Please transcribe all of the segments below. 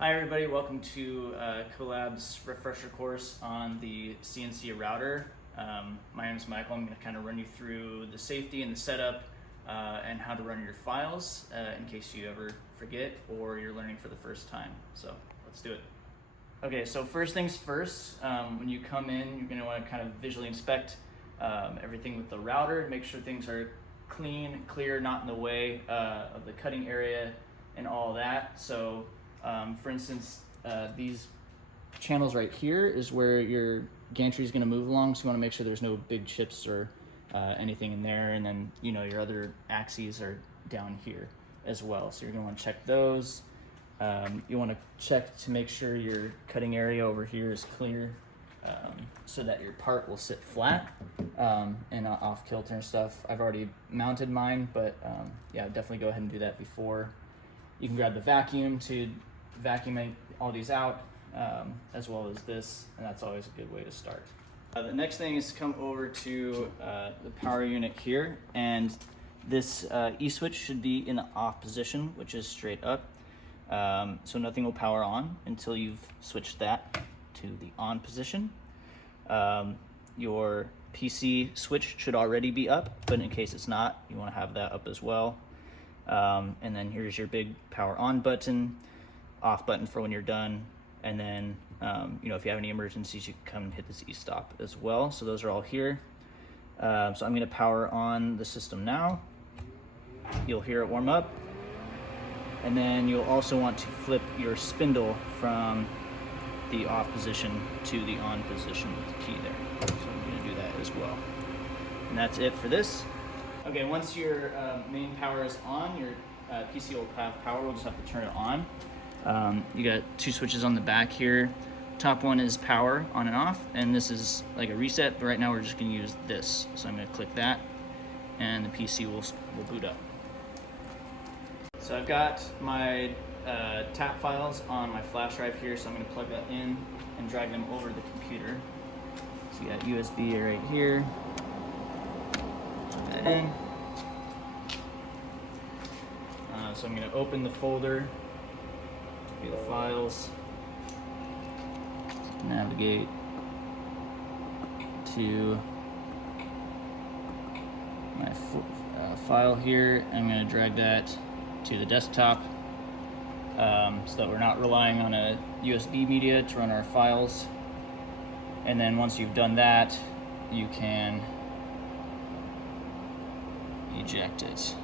Hi everybody, welcome to CoLab's refresher course on the CNC router. My name is Michael. I'm going to kind of run you through the safety and the setup and how to run your files in case you ever forget or you're learning for the first time. So let's do it. Okay, so first things first, when you come in, you're going to want to kind of visually inspect everything with the router, make sure things are clean, clear, not in the way of the cutting area and all that. So for instance, these channels right here is where your gantry is going to move along, so you want to make sure there's no big chips or anything in there, and then your other axes are down here as well, so you're going to want to check those. You want to check to make sure your cutting area over here is clear, so that your part will sit flat and not off kilter and stuff. I've already mounted mine, but yeah, definitely go ahead and do that before. You can grab the vacuum to vacuum all these out, as well as this, and that's always a good way to start. The next thing is to come over to the power unit here, and this E-switch should be in the off position, which is straight up, so nothing will power on until you've switched that to the on position. Your PC switch should already be up, but in case it's not, you want to have that up as well. And then here's your big power on button, off button for when you're done, and then if you have any emergencies, you can come and hit this e-stop as well. So those are all here. So I'm going to power on the system now. You'll hear it warm up, and then you'll also want to flip your spindle from the off position to the on position with the key there. So I'm going to do that as well, and that's it for this. Okay, once your main power is on, your PC will have power. We'll just have to turn it on. You got two switches on the back here. Top one is power on and off, and this is like a reset, but right now we're just going to use this. So I'm going to click that, and the PC will boot up. So I've got my tap files on my flash drive here, so I'm going to plug that in and drag them over the computer. So you got USB right here. Plug that in. So I'm going to open the folder. The files, navigate to my file here. I'm going to drag that to the desktop so that we're not relying on a USB media to run our files. And then once you've done that, you can eject it.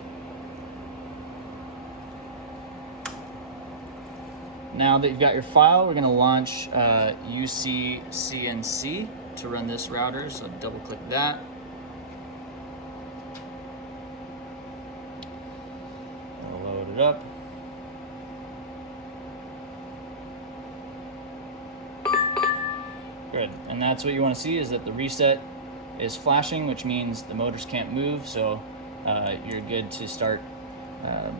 Now that you've got your file, we're going to launch UC CNC to run this router, so double click that. It'll load it up. Good, and that's what you want to see, is that the reset is flashing, which means the motors can't move, so you're good to start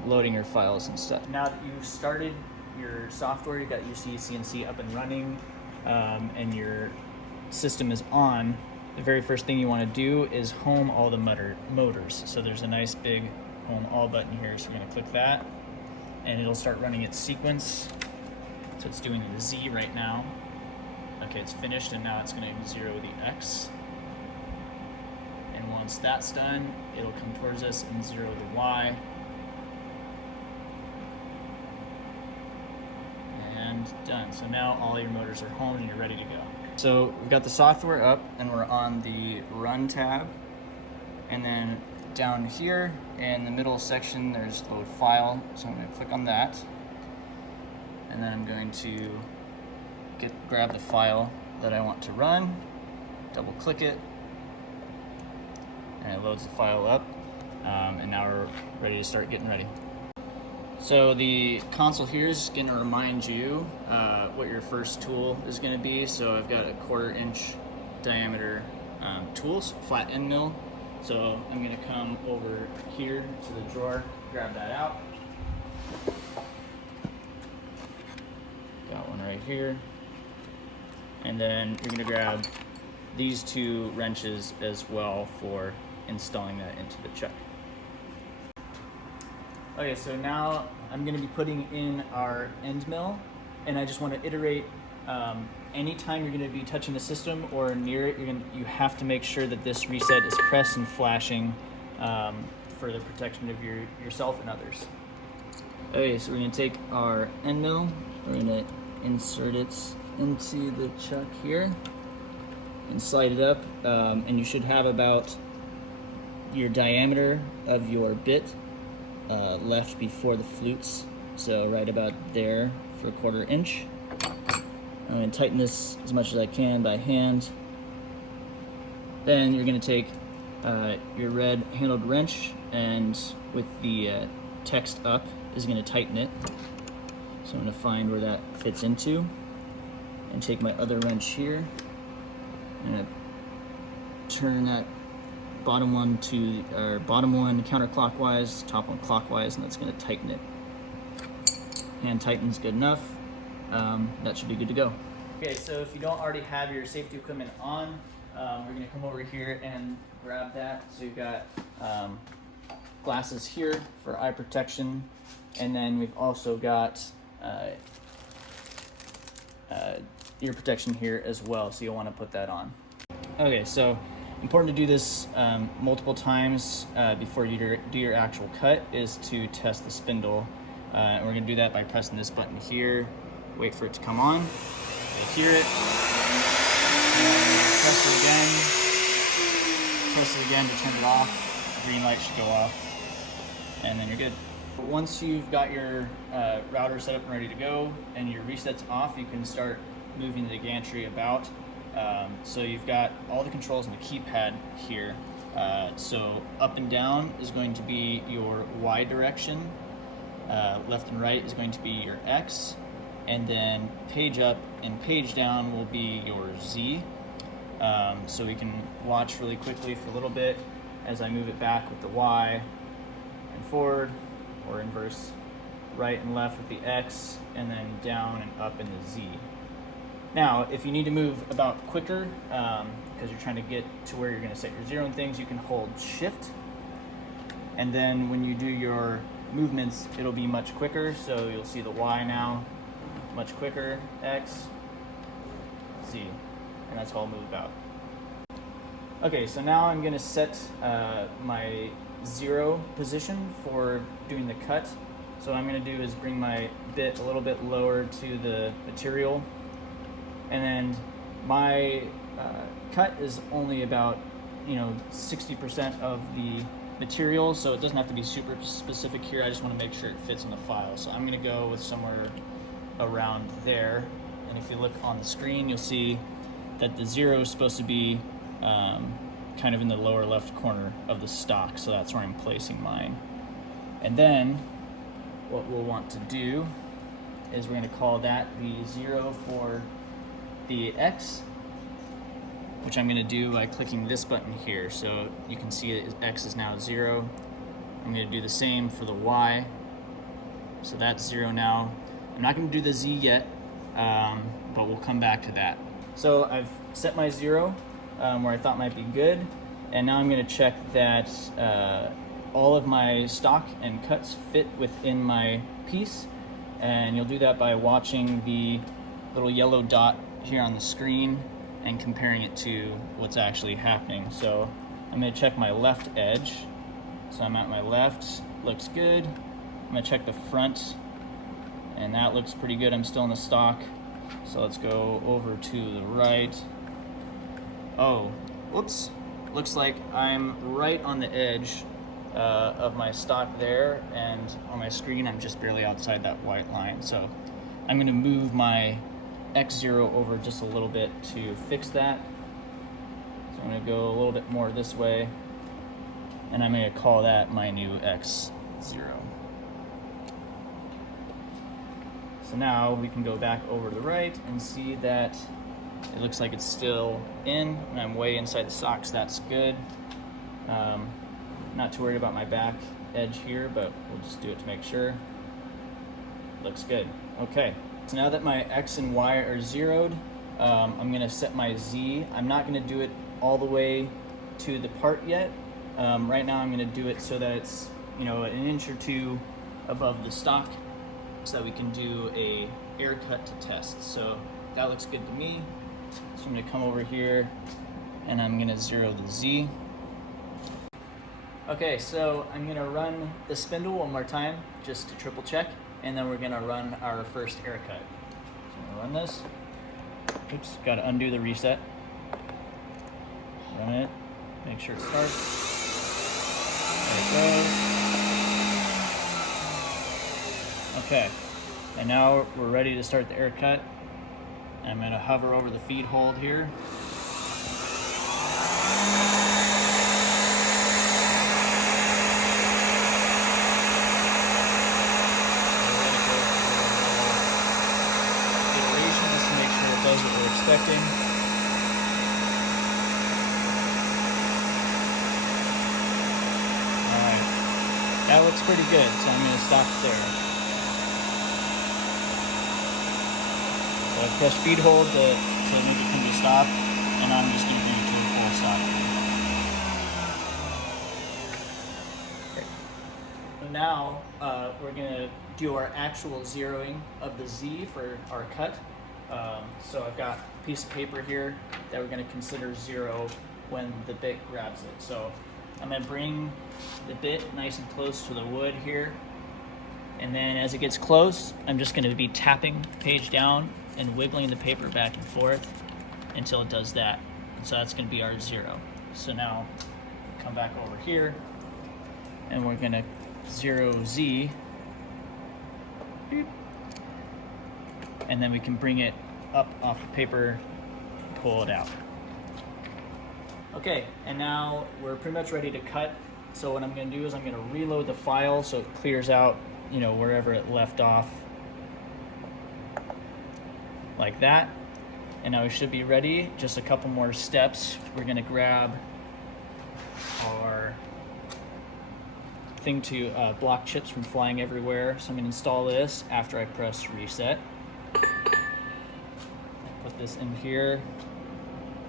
loading your files and stuff. Now that you've started your software, you got UC CNC up and running, and your system is on, the very first thing you want to do is home all the motors. So there's a nice big home all button here, so we're going to click that, and it'll start running its sequence. So it's doing the Z right now. Okay, it's finished, and now it's going to zero the X. And once that's done, it'll come towards us and zero the Y. And done. So now all your motors are home and you're ready to go. So we've got the software up, and we're on the Run tab. And then down here in the middle section, there's Load File. So I'm going to click on that. And then I'm going to grab the file that I want to run, double click it, and it loads the file up. And now we're ready to start getting ready. So the console here is going to remind you what your first tool is going to be. So I've got a 1/4 inch diameter tools, flat end mill. So I'm going to come over here to the drawer, grab that out. Got one right here. And then you're going to grab these two wrenches as well for installing that into the chuck. Okay, so now I'm going to be putting in our end mill, and I just want to iterate. Anytime you're going to be touching the system or near it, you have to make sure that this reset is pressed and flashing for the protection of yourself and others. Okay, so we're going to take our end mill, we're going to insert it into the chuck here and slide it up, and you should have about your diameter of your bit left before the flutes, so right about there for a 1/4 inch. I'm going to tighten this as much as I can by hand. Then you're going to take your red handled wrench, and with the text up is going to tighten it. So I'm going to find where that fits into and take my other wrench here. I'm going to turn that bottom one counterclockwise, top one clockwise, and that's going to tighten it. Hand tightens good enough. That should be good to go. Okay, so if you don't already have your safety equipment on, we're going to come over here and grab that. So you've got glasses here for eye protection, and then we've also got ear protection here as well, so you'll want to put that on. Okay, so important to do this multiple times before you do your actual cut is to test the spindle. And we're going to do that by pressing this button here, wait for it to come on, you'll hear it, and press it again to turn it off, green light should go off, and then you're good. Once you've got your router set up and ready to go and your reset's off, you can start moving the gantry about. So you've got all the controls on the keypad here. So up and down is going to be your Y direction. Left and right is going to be your X, and then page up and page down will be your Z. So we can watch really quickly for a little bit as I move it back with the Y, and forward or inverse, right and left with the X, and then down and up in the Z. Now, if you need to move about quicker, because you're trying to get to where you're going to set your zero and things, you can hold Shift, and then when you do your movements, it'll be much quicker. So you'll see the Y now, much quicker, X, Z, and that's how I'll move about. Okay, so now I'm going to set my zero position for doing the cut. So what I'm going to do is bring my bit a little bit lower to the material, and then my cut is only about 60% of the material, so it doesn't have to be super specific here. I just want to make sure it fits in the file. So I'm going to go with somewhere around there, and if you look on the screen, you'll see that the zero is supposed to be kind of in the lower left corner of the stock, so that's where I'm placing mine. And then what we'll want to do is we're going to call that the zero for the X, which I'm going to do by clicking this button here. So you can see that X is now 0. I'm going to do the same for the Y. So that's 0 now. I'm not going to do the Z yet, but we'll come back to that. So I've set my 0 where I thought might be good. And now I'm going to check that all of my stock and cuts fit within my piece. And you'll do that by watching the little yellow dot here on the screen and comparing it to what's actually happening. So I'm going to check my left edge. So I'm at my left, looks good. I'm going to check the front, and that looks pretty good. I'm still in the stock. So let's go over to the right. Oh, whoops. Looks like I'm right on the edge of my stock there, and on my screen I'm just barely outside that white line. So I'm going to move my X0 over just a little bit to fix that. So I'm going to go a little bit more this way, and I'm going to call that my new X0. So now we can go back over to the right and see that it looks like it's still in, and I'm way inside the stock, so that's good. Not too worried about my back edge here, but we'll just do it to make sure. Looks good. Okay. So now that my X and Y are zeroed, I'm going to set my Z. I'm not going to do it all the way to the part yet. Right now I'm going to do it so that it's an inch or two above the stock, so that we can do a air cut to test. So that looks good to me. So I'm gonna come over here and I'm gonna zero the Z. Okay, so I'm gonna run the spindle one more time just to triple check, and then we're gonna run our first air cut. So I'm gonna run this. Oops, gotta undo the reset. Run it, make sure it starts. There it goes. Okay, and now we're ready to start the air cut. I'm gonna hover over the feed hold here. Iteration just to make sure it does what we're expecting. Alright, that looks pretty good, so I'm gonna stop it there. So I press feed hold to make it come to stop, and I'm just going to bring it to a full stop. Okay. Now we're going to do our actual zeroing of the Z for our cut. So I've got a piece of paper here that we're going to consider zero when the bit grabs it. So I'm going to bring the bit nice and close to the wood here. And then as it gets close, I'm just going to be tapping page down and wiggling the paper back and forth until it does that. And so that's going to be our zero. So now come back over here and we're going to zero Z. And then we can bring it up off the paper, pull it out. Okay, and now we're pretty much ready to cut. So what I'm going to do is I'm going to reload the file so it clears out, you know, wherever it left off, like that. And now we should be ready. Just a couple more steps. We're going to grab our thing to block chips from flying everywhere. So I'm going to install this after I press reset. Put this in here,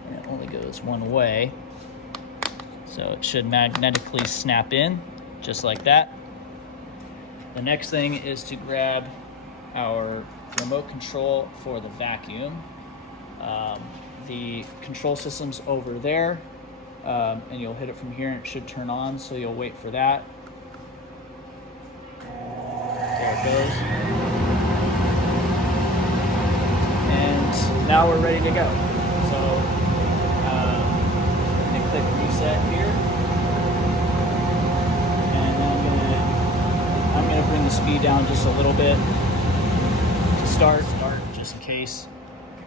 and it only goes one way. So it should magnetically snap in, just like that. The next thing is to grab our remote control for the vacuum. The control system's over there, and you'll hit it from here and it should turn on, so you'll wait for that. There it goes. And now we're ready to go. So I'm going to click reset here. And I'm going to bring the speed down just a little bit to start just in case.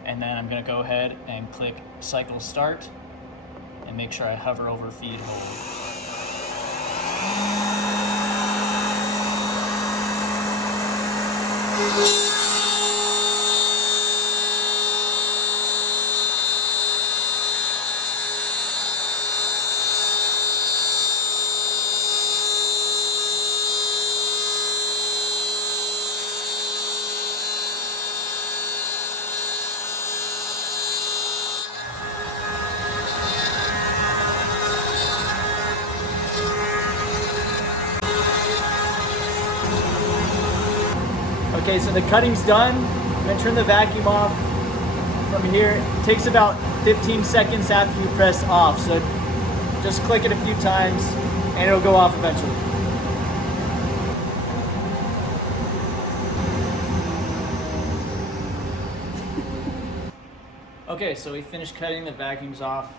And then I'm going to go ahead and click cycle start and make sure I hover over feed hold. Okay, so the cutting's done. I'm gonna turn the vacuum off from here. It takes about 15 seconds after you press off, so just click it a few times and it'll go off eventually. Okay, so we finished cutting, the vacuum's off.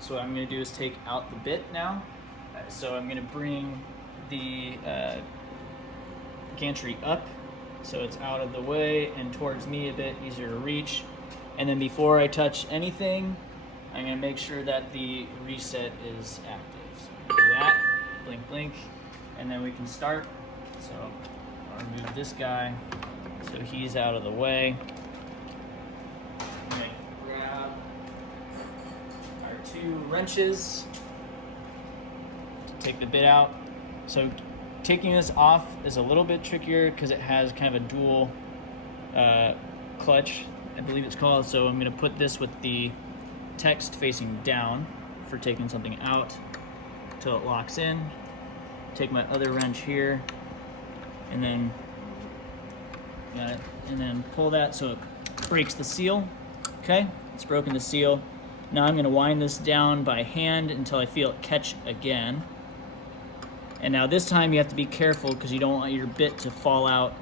So what I'm gonna do is take out the bit now. So I'm gonna bring the gantry up so it's out of the way and towards me a bit easier to reach. And then before I touch anything, I'm gonna make sure that the reset is active. So do that, blink, blink, and then we can start. So I'll remove this guy so he's out of the way. I'm gonna grab our 2 wrenches to take the bit out. So taking this off is a little bit trickier because it has kind of a dual clutch, I believe it's called. So I'm going to put this with the text facing down for taking something out until it locks in. Take my other wrench here and then Got it. And then pull that so it breaks the seal. Okay, it's broken the seal. Now I'm going to wind this down by hand until I feel it catch again. And now this time you have to be careful because you don't want your bit to fall out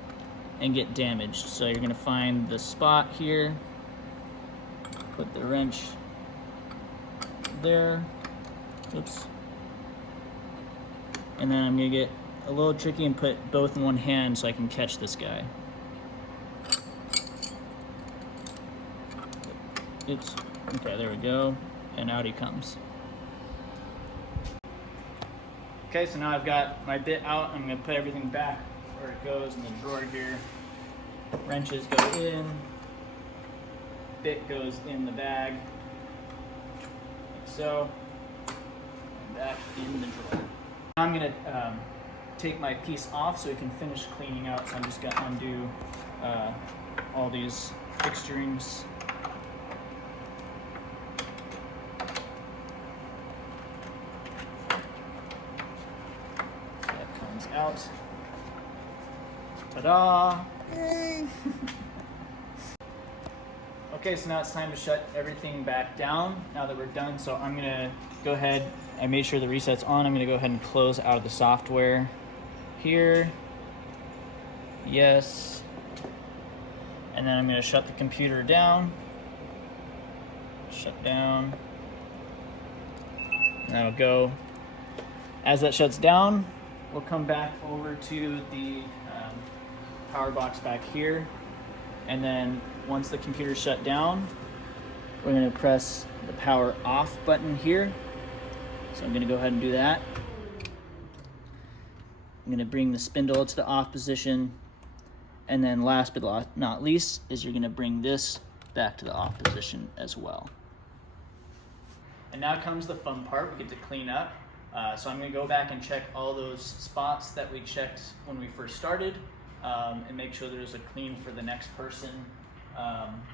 and get damaged. So you're going to find the spot here, put the wrench there, oops. And then I'm going to get a little tricky and put both in one hand so I can catch this guy. Oops. Okay, there we go. And out he comes. Okay, so now I've got my bit out. I'm going to put everything back where it goes in the drawer here. Wrenches go in. Bit goes in the bag. Like so. And back in the drawer. Now I'm going to take my piece off so we can finish cleaning out. So I'm just going to undo all these fixturings. Out. Ta-da! Okay, so now it's time to shut everything back down now that we're done. So I'm gonna go ahead, I made sure the reset's on. I'm gonna go ahead and close out of the software here. Yes. And then I'm gonna shut the computer down. Shut down. And that'll go. As that shuts down, we'll come back over to the power box back here. And then once the computer's shut down, we're gonna press the power off button here. So I'm gonna go ahead and do that. I'm gonna bring the spindle to the off position. And then last but not least is you're gonna bring this back to the off position as well. And now comes the fun part, we get to clean up. So I'm going to go back and check all those spots that we checked when we first started, and make sure there's a clean for the next person.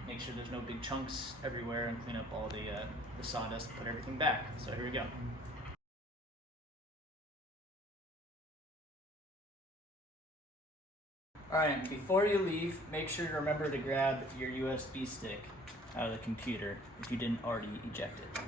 Make sure there's no big chunks everywhere and clean up all the sawdust, put everything back. So here we go. Alright, before you leave, make sure to remember to grab your USB stick out of the computer if you didn't already eject it.